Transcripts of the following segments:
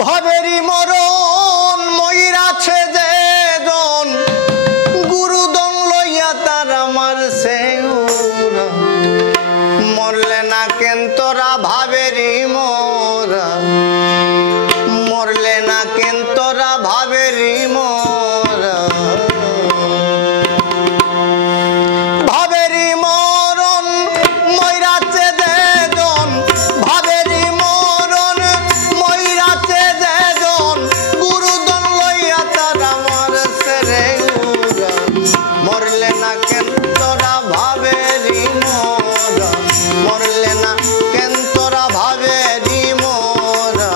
ভবেরি মরণ ময়রাছে যে জন গুরুদং লইয়া তারা মারছে ওরা মরলে না কেন তোরা ভাবেরি মোরা মরলে না কেন তোরা ভাবেরি মোরা ভাবেরি মরণ ময়রাছে যে জন ভাবেরি মরণ ময়রাছে যে জন গুরুদং লইয়া তারা মারছে রে ওরা মরলে না কেন তোরা ভাবেরি মোরা মরলে না কেন তোরা ভাবেরি মোরা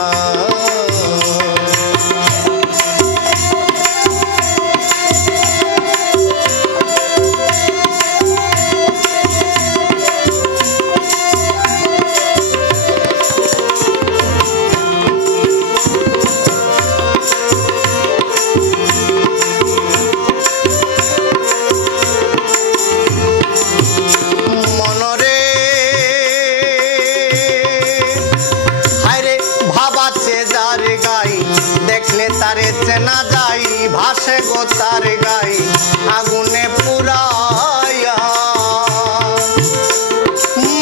মনরে হায়রে ভাবাচ্ছে যার গাই দেখলে তারে চেনা যাই ভাসে গো তার গাই আগুনে পুরাইয়া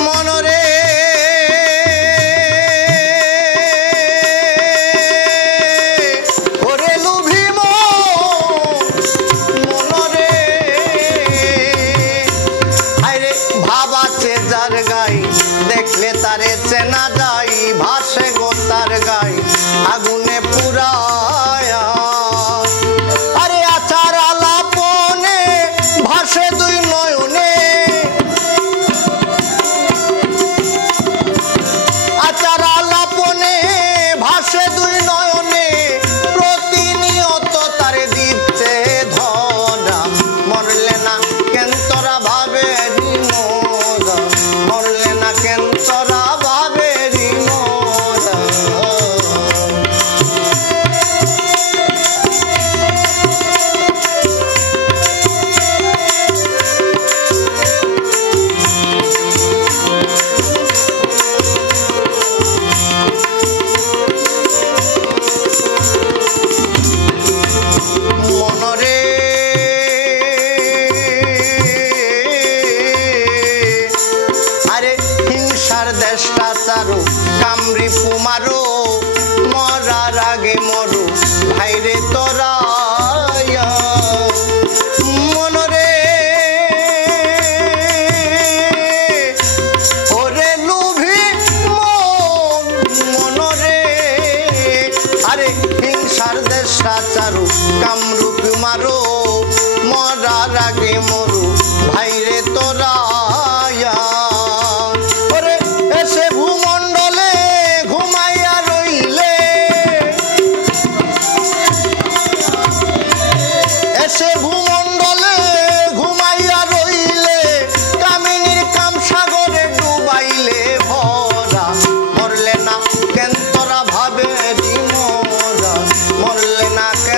মনরে ওরে লুভি মনরে হায়রে ভাবাচ্ছে যার গাই দেখলে তারে চেনা যাই ভাসে গো তার গাই আগুনে পুরায়া আরে আচার আলাপনে ভাসে দুই নয়নে আচার আলাপনে ভাসে দুই নয়নে প্রতিনিয়ত তারে দিচ্ছে ধরা মরলে না কেন তোরা ভাবেরি মোরা মরলে না কেন তোরা ভাবেরি মোরা মনরে আরে হিংসার দেশটা চারো কামড়ি পুমারো মরার আগে মরো ভাইরে তোরা মনরে ওরে লুভি মনরে আরে হিংসার দেশটা চারো কামরূপ মারো মরার আগে মরো ভাইরে তোরা ওরে এসে ভূমণ্ডলে ঘুমাইয়া রইলে এসে ভূমণ্ডলে ঘুমাইয়া রইলে কামিনীর কাম সাগরে ডুবাইলে ভরা মরলে না কেন তোরা ভাবেরি মোরা মরলে না কেন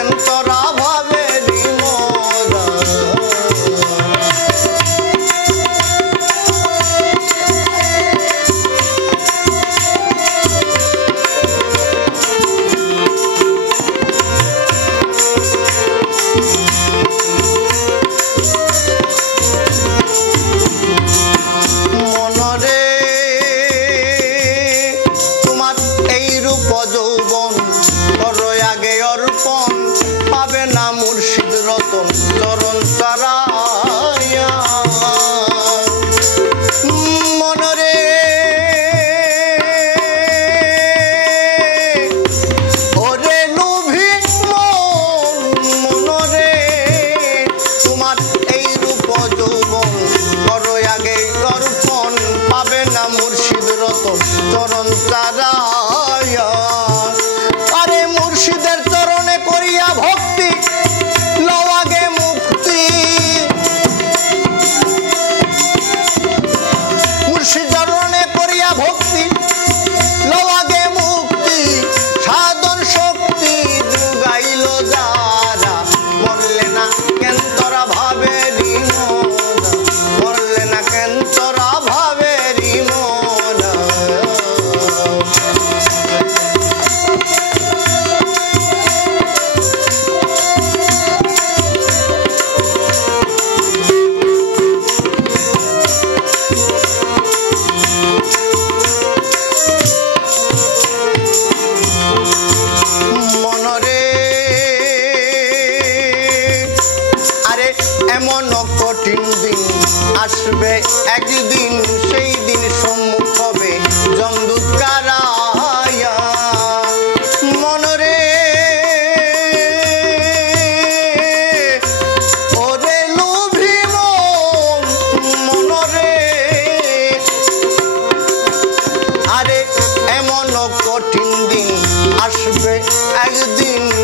একদিন